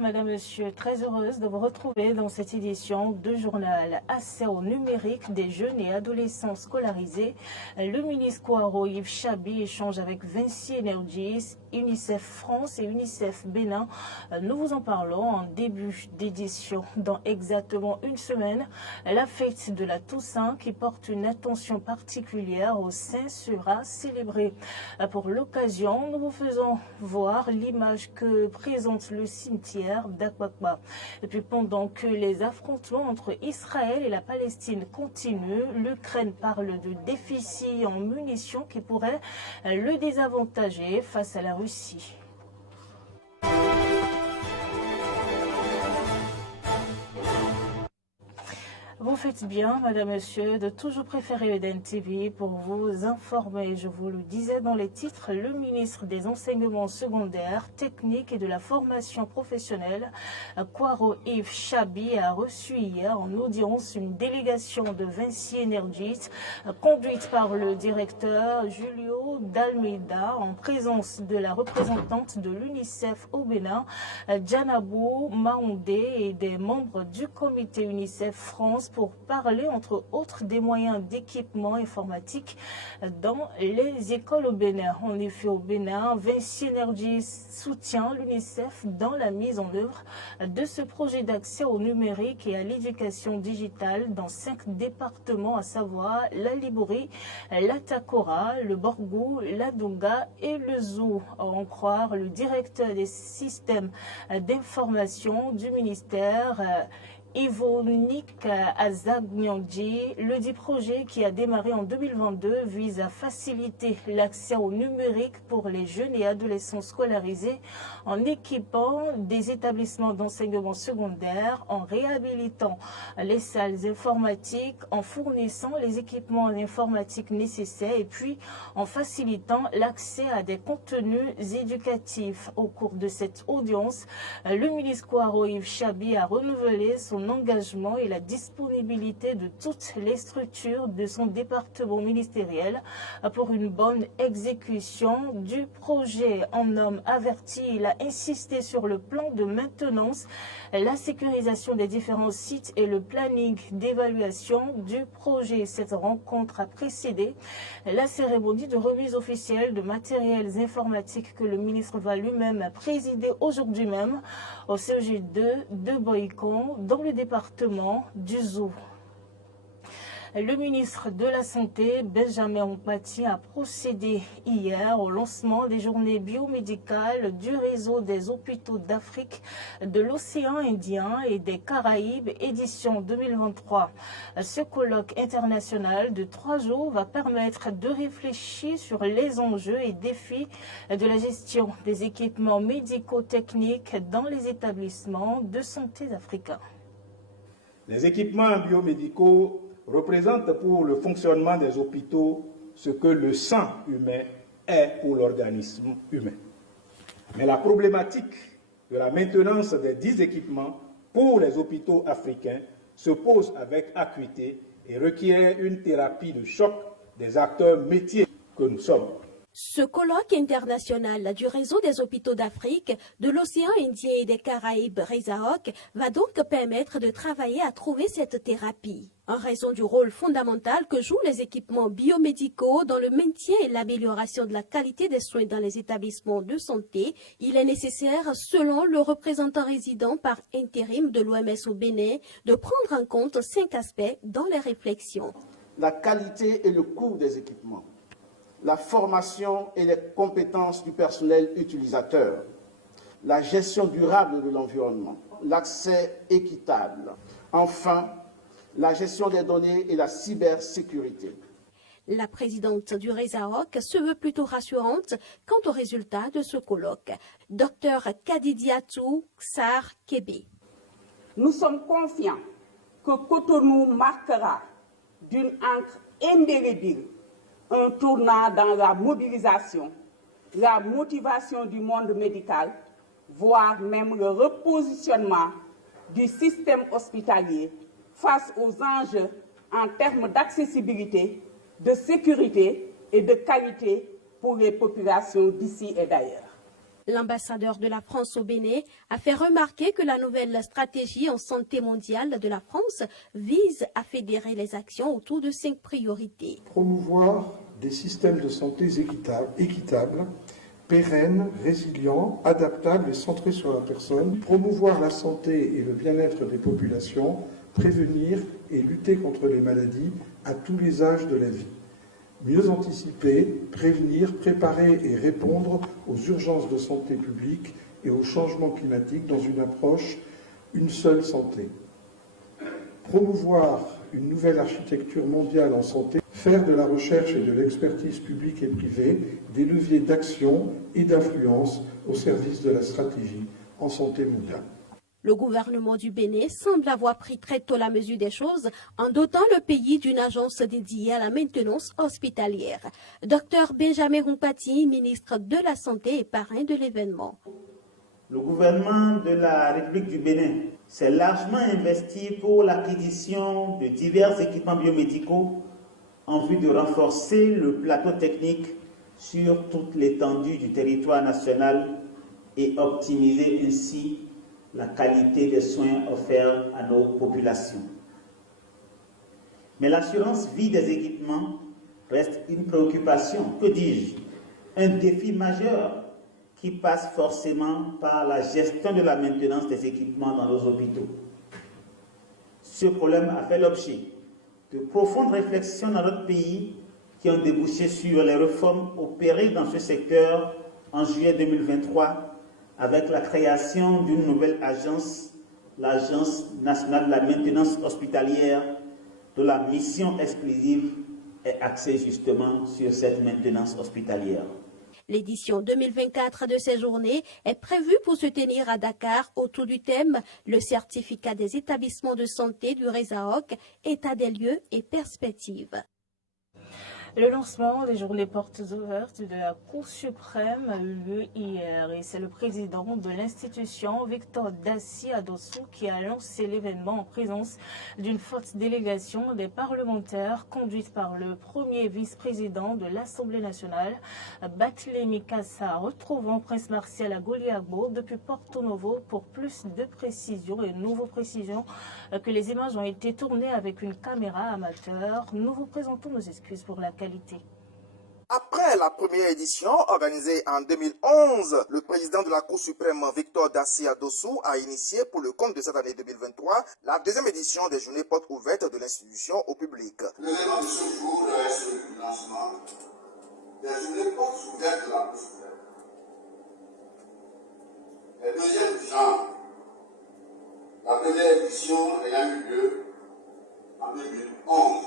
Madame, Monsieur. Très heureuse de vous retrouver dans cette édition de journal accès au numérique des jeunes et adolescents scolarisés. Le ministre Kouaro Yves Chabi échange avec Vinci Energies, UNICEF France et UNICEF Bénin. Nous vous en parlons en début d'édition. Dans exactement une semaine, la fête de la Toussaint, qui porte une attention particulière aux saints, sera célébrée. Pour l'occasion, nous vous faisons voir l'image que présente le cimetière d'Akwakwa. Et puis pendant que les affrontements entre Israël et la Palestine continuent, l'Ukraine parle de déficit en munitions qui pourrait le désavantager face à la Russie. Vous faites bien, Madame, Monsieur, de toujours préférer Eden TV pour vous informer. Je vous le disais dans les titres, le ministre des Enseignements secondaires, techniques et de la formation professionnelle, Kouaro Yves Chabi, a reçu hier en audience une délégation de Vinci Energies, conduite par le directeur Julio d'Almeida, en présence de la représentante de l'UNICEF au Bénin, Djanabou Maoundé, et des membres du comité UNICEF France, pour parler, entre autres, des moyens d'équipement informatique dans les écoles au Bénin. En effet, au Bénin, Vinci Energies soutient l'UNICEF dans la mise en œuvre de ce projet d'accès au numérique et à l'éducation digitale dans 5 départements, à savoir la Libouri, la Takora, le Borgou, la Donga et le Zou. En croire le directeur des systèmes d'information du ministère, Yvonique Azagnandji, le dit projet qui a démarré en 2022 vise à faciliter l'accès au numérique pour les jeunes et adolescents scolarisés en équipant des établissements d'enseignement secondaire, en réhabilitant les salles informatiques, en fournissant les équipements informatiques nécessaires et puis en facilitant l'accès à des contenus éducatifs. Au cours de cette audience, le ministre Kouaro Yves Chabi a renouvelé son engagement et la disponibilité de toutes les structures de son département ministériel pour une bonne exécution du projet. En homme averti, il a insisté sur le plan de maintenance, la sécurisation des différents sites et le planning d'évaluation du projet. Cette rencontre a précédé la cérémonie de remise officielle de matériels informatiques que le ministre va lui-même présider aujourd'hui même au CEG2 de Boïcon, dans le département du Zou. Le ministre de la Santé, Benjamin Ompati, a procédé hier au lancement des journées biomédicales du réseau des hôpitaux d'Afrique, de l'océan Indien et des Caraïbes, édition 2023. Ce colloque international de 3 jours va permettre de réfléchir sur les enjeux et défis de la gestion des équipements médico-techniques dans les établissements de santé africains. Les équipements biomédicaux représentent pour le fonctionnement des hôpitaux ce que le sang humain est pour l'organisme humain. Mais la problématique de la maintenance des 10 équipements pour les hôpitaux africains se pose avec acuité et requiert une thérapie de choc des acteurs métiers que nous sommes. Ce colloque international du réseau des hôpitaux d'Afrique, de l'océan Indien et des Caraïbes, RESAOC, va donc permettre de travailler à trouver cette thérapie. En raison du rôle fondamental que jouent les équipements biomédicaux dans le maintien et l'amélioration de la qualité des soins dans les établissements de santé, il est nécessaire, selon le représentant résident par intérim de l'OMS au Bénin, de prendre en compte 5 aspects dans les réflexions. La qualité et le coût des équipements, la formation et les compétences du personnel utilisateur, la gestion durable de l'environnement, l'accès équitable, enfin, la gestion des données et la cybersécurité. La présidente du RESAOC se veut plutôt rassurante quant aux résultats de ce colloque. Dr Kadidiatou Ksar Kébé. Nous sommes confiants que Cotonou marquera d'une encre indélébile un tournant dans la mobilisation, la motivation du monde médical, voire même le repositionnement du système hospitalier face aux enjeux en termes d'accessibilité, de sécurité et de qualité pour les populations d'ici et d'ailleurs. L'ambassadeur de la France au Bénin a fait remarquer que la nouvelle stratégie en santé mondiale de la France vise à fédérer les actions autour de 5 priorités. Promouvoir des systèmes de santé équitables, pérennes, résilients, adaptables et centrés sur la personne, promouvoir la santé et le bien-être des populations, prévenir et lutter contre les maladies à tous les âges de la vie. Mieux anticiper, prévenir, préparer et répondre aux urgences de santé publique et aux changements climatiques dans une approche une seule santé. Promouvoir une nouvelle architecture mondiale en santé, faire de la recherche et de l'expertise publique et privée des leviers d'action et d'influence au service de la stratégie en santé mondiale. Le gouvernement du Bénin semble avoir pris très tôt la mesure des choses en dotant le pays d'une agence dédiée à la maintenance hospitalière. Dr Benjamin Rumpati, ministre de la Santé et parrain de l'événement. Le gouvernement de la République du Bénin s'est largement investi pour l'acquisition de divers équipements biomédicaux en vue de renforcer le plateau technique sur toute l'étendue du territoire national et optimiser ainsi la qualité des soins offerts à nos populations. Mais l'assurance vie des équipements reste une préoccupation, que dis-je, un défi majeur qui passe forcément par la gestion de la maintenance des équipements dans nos hôpitaux. Ce problème a fait l'objet de profondes réflexions dans notre pays qui ont débouché sur les réformes opérées dans ce secteur en juillet 2023 avec la création d'une nouvelle agence, l'Agence nationale de la maintenance hospitalière, dont la mission exclusive est axée justement sur cette maintenance hospitalière. L'édition 2024 de ces journées est prévue pour se tenir à Dakar autour du thème « Le certificat des établissements de santé du RESAOC, état des lieux et perspectives ». Le lancement des journées portes ouvertes de la Cour suprême a eu lieu hier et c'est le président de l'institution, Victor Dassi Adossou, qui a lancé l'événement en présence d'une forte délégation des parlementaires conduite par le premier vice-président de l'Assemblée nationale, Barthélémy Kassa, retrouvant Prince Martial à Goliagbo depuis Porto Novo pour plus de précisions et nouveaux précisions que les images ont été tournées avec une caméra amateur. Nous vous présentons nos excuses pour la qualité. Après la première édition organisée en 2011, le président de la Cour suprême Victor Dassi Adossou a initié pour le compte de cette année 2023 la deuxième édition des journées portes ouvertes de l'institution au public. L'événement de ce jour est celui du lancement des journées portes ouvertes de la Cour suprême. Les deuxièmes du genre, la première édition ayant eu lieu en 2011.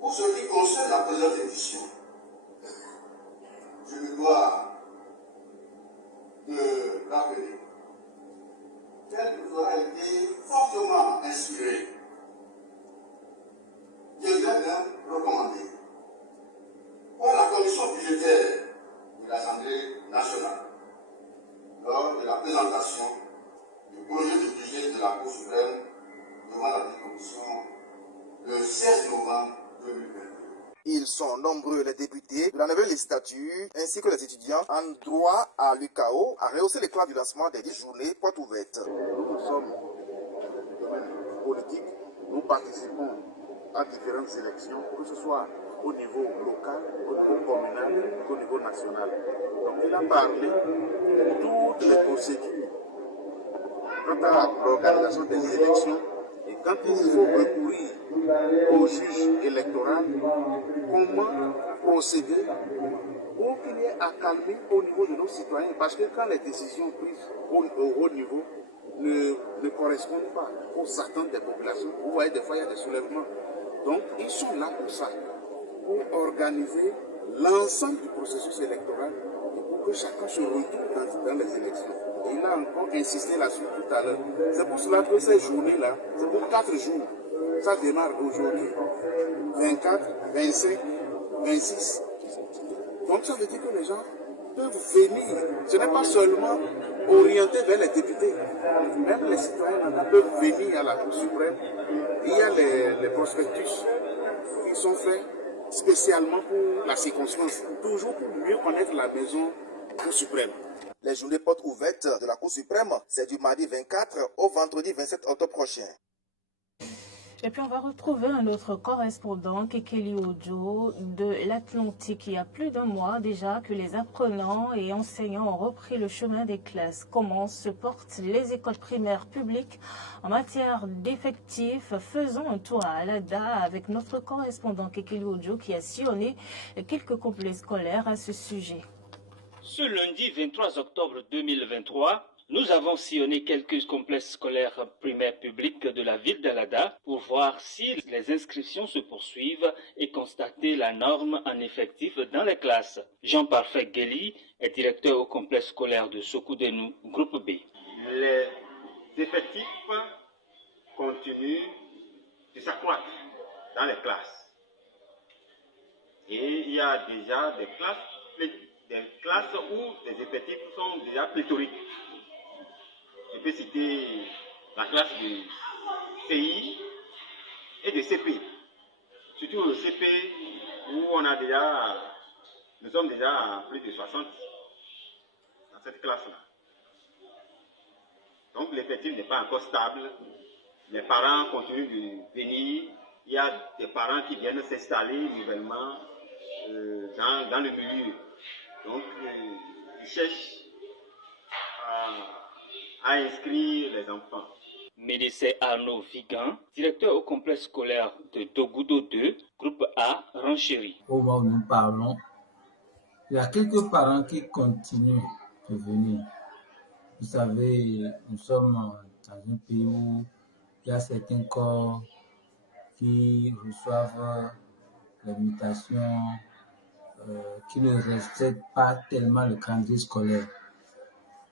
Pour ce qui concerne la présente édition, je me dois de rappeler qu'elle nous aura été fortement inspirée, je dirais même recommandée, par la commission budgétaire de l'Assemblée nationale lors de la présentation du projet de budget de la Cour suprême devant la commission le 16 novembre. Ils sont nombreux les députés de la nouvelle législature ainsi que les étudiants en droit à l'UCAO à rehausser l'éclat du lancement des 10 journées portes ouvertes. Nous sommes politiques, nous participons à différentes élections, que ce soit au niveau local, au niveau communal, au niveau national. Donc il a parlé de toutes les procédures quant à l'organisation des élections. Et quand il faut recourir au juge électoral, comment procéder pour qu'il y ait à calmer au niveau de nos citoyens? Parce que quand les décisions prises au haut niveau ne correspondent pas aux attentes des populations, vous voyez, des fois il y a des soulèvements. Donc ils sont là pour ça, pour organiser l'ensemble du processus électoral et pour que chacun se retrouve dans les élections. Et il a encore insisté là-dessus tout à l'heure. C'est pour cela que ces journées-là, c'est pour 4 jours. Ça démarre aujourd'hui, 24, 25, 26. Donc ça veut dire que les gens peuvent venir. Ce n'est pas seulement orienté vers les députés. Même les citoyens peuvent venir à la Cour suprême. Il y a les prospectus qui sont faits spécialement pour la circonstance, toujours pour mieux connaître la maison Cour suprême. Les journées portes ouvertes de la Cour suprême, c'est du mardi 24 au vendredi 27 octobre prochain. Et puis on va retrouver un autre correspondant, Kekeli Ojo, de l'Atlantique. Il y a plus d'un mois déjà que les apprenants et enseignants ont repris le chemin des classes. Comment se portent les écoles primaires publiques en matière d'effectifs? Faisons un tour à Alada avec notre correspondant Kekeli Ojo qui a sillonné quelques complexes scolaires à ce sujet. Ce lundi 23 octobre 2023, nous avons sillonné quelques complexes scolaires primaires publics de la ville d'Alada pour voir si les inscriptions se poursuivent et constater la norme en effectif dans les classes. Jean-Parfait Guéli est directeur au complexe scolaire de Sokudenu, groupe B. Les effectifs continuent de s'accroître dans les classes. Et il y a déjà des classes où les effectifs sont déjà pléthoriques. Je peux citer la classe de CI et de CP. Surtout le CP où nous sommes déjà à plus de 60 dans cette classe-là. Donc l'effectif n'est pas encore stable. Les parents continuent de venir. Il y a des parents qui viennent s'installer nouvellement dans le milieu. Donc ils cherchent à inscrire les enfants. Médecin Arnaud Vigan, directeur au complexe scolaire de Dogudo 2, groupe A, Ranchéry. Au moment où nous parlons, il y a quelques parents qui continuent de venir. Vous savez, nous sommes dans un pays où il y a certains corps qui reçoivent les mutations qui ne respectent pas tellement le calendrier scolaire.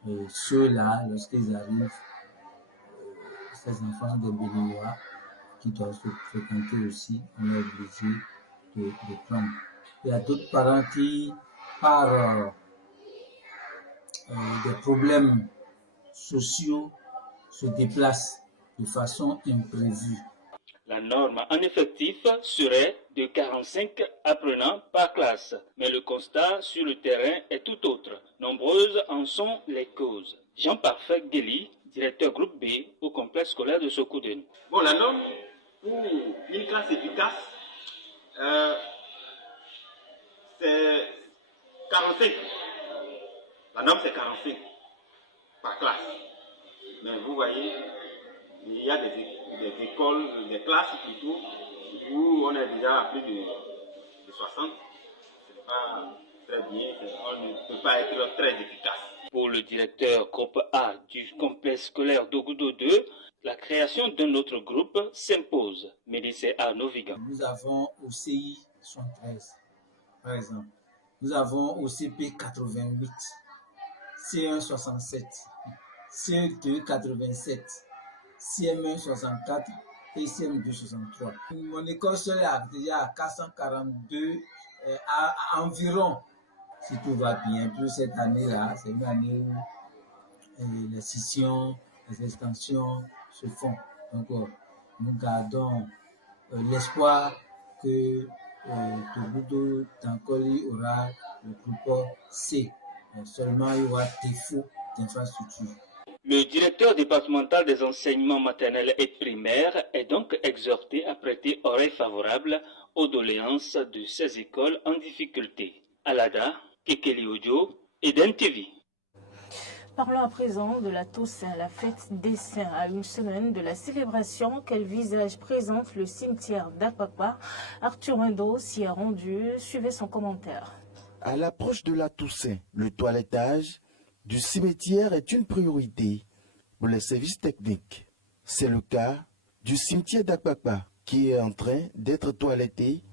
Et ceux-là, lorsqu'ils arrivent, ces enfants des Béninois qui doivent se fréquenter aussi, on est obligé de prendre. Il y a d'autres parents qui, par des problèmes sociaux, se déplacent de façon imprévue. La norme en effectif serait de 45 apprenants par classe, mais le constat sur le terrain est tout autre. Nombreuses en sont les causes. Jean-Parfait Guéli, directeur groupe B au complexe scolaire de Sokudenu. Bon, la norme pour une classe efficace, c'est 45. La norme, c'est 45 par classe. Mais vous voyez, il y a des écoles, des classes plutôt, où on est déjà à plus de 60. C'est pas très bien, on ne peut pas être très efficace. Pour le directeur groupe A du complexe scolaire d'Ogudo 2, la création d'un autre groupe s'impose. Médecin Arnaud Vigan. Nous avons au CI 73, par exemple. Nous avons au CP 88, C1 67, CE2 87, CM1 64 et CM2 63. Mon école seule est déjà à 442 environ, si tout va bien. Plus cette année-là, c'est une année où les sessions, les extensions se font. Donc, nous gardons l'espoir que Tobudo Tankoli aura le groupe C. Seulement, il y aura défaut d'infrastructure. Le directeur départemental des enseignements maternels et primaires est donc exhorté à prêter oreille favorable aux doléances de ces écoles en difficulté. Alada, Kekeli Ojo, Eden TV. Parlons à présent de la Toussaint, la fête des Saints. À une semaine de la célébration, quel visage présente le cimetière d'Apapa? Arthur Mendo s'y est rendu. Suivez son commentaire. À l'approche de la Toussaint, le toilettage du cimetière est une priorité pour les services techniques. C'est le cas du cimetière d'Apapa qui est en train d'être toiletté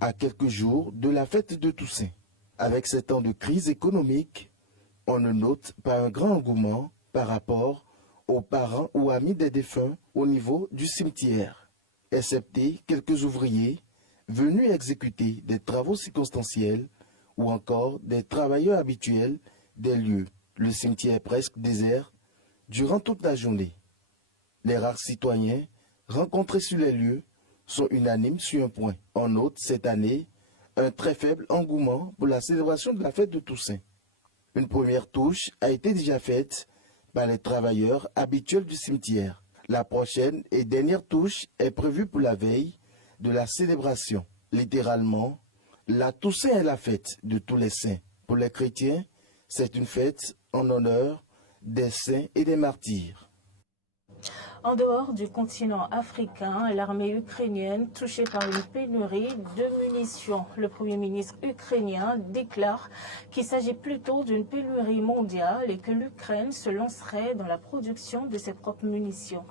à quelques jours de la fête de Toussaint. Avec ces temps de crise économique, on ne note pas un grand engouement par rapport aux parents ou amis des défunts au niveau du cimetière, excepté quelques ouvriers venus exécuter des travaux circonstanciels ou encore des travailleurs habituels des lieux. Le cimetière est presque désert durant toute la journée. Les rares citoyens rencontrés sur les lieux sont unanimes sur un point. On note cette année un très faible engouement pour la célébration de la fête de Toussaint. Une première touche a été déjà faite par les travailleurs habituels du cimetière. La prochaine et dernière touche est prévue pour la veille de la célébration. Littéralement, la Toussaint est la fête de tous les saints. Pour les chrétiens, c'est une fête en honneur des saints et des martyrs. En dehors du continent africain, l'armée ukrainienne touchée par une pénurie de munitions. Le Premier ministre ukrainien déclare qu'il s'agit plutôt d'une pénurie mondiale et que l'Ukraine se lancerait dans la production de ses propres munitions.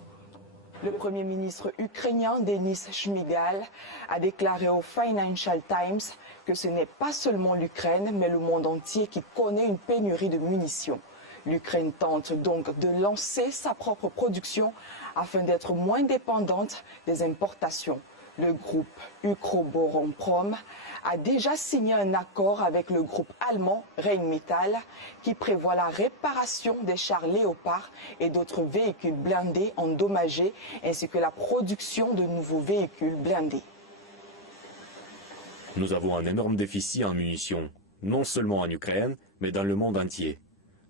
Le Premier ministre ukrainien Denis Shmyhal a déclaré au Financial Times que ce n'est pas seulement l'Ukraine, mais le monde entier qui connaît une pénurie de munitions. L'Ukraine tente donc de lancer sa propre production afin d'être moins dépendante des importations. Le groupe Ukroboronprom a déjà signé un accord avec le groupe allemand Rheinmetall qui prévoit la réparation des chars Léopard et d'autres véhicules blindés endommagés ainsi que la production de nouveaux véhicules blindés. Nous avons un énorme déficit en munitions, non seulement en Ukraine, mais dans le monde entier.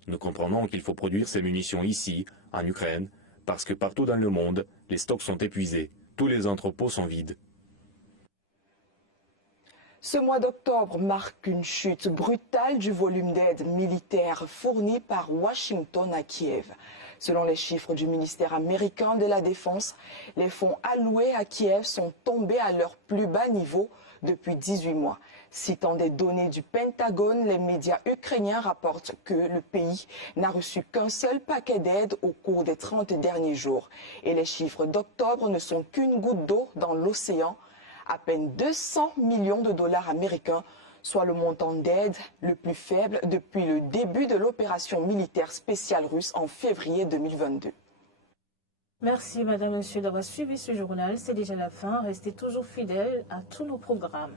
Nous comprenons qu'il faut produire ces munitions ici, en Ukraine, parce que partout dans le monde, les stocks sont épuisés, tous les entrepôts sont vides. Ce mois d'octobre marque une chute brutale du volume d'aide militaire fourni par Washington à Kiev. Selon les chiffres du ministère américain de la Défense, les fonds alloués à Kiev sont tombés à leur plus bas niveau depuis 18 mois. Citant des données du Pentagone, les médias ukrainiens rapportent que le pays n'a reçu qu'un seul paquet d'aide au cours des 30 derniers jours. Et les chiffres d'octobre ne sont qu'une goutte d'eau dans l'océan. À peine 200 millions de dollars américains, soit le montant d'aide le plus faible depuis le début de l'opération militaire spéciale russe en février 2022. Merci madame, monsieur d'avoir suivi ce journal. C'est déjà la fin. Restez toujours fidèles à tous nos programmes.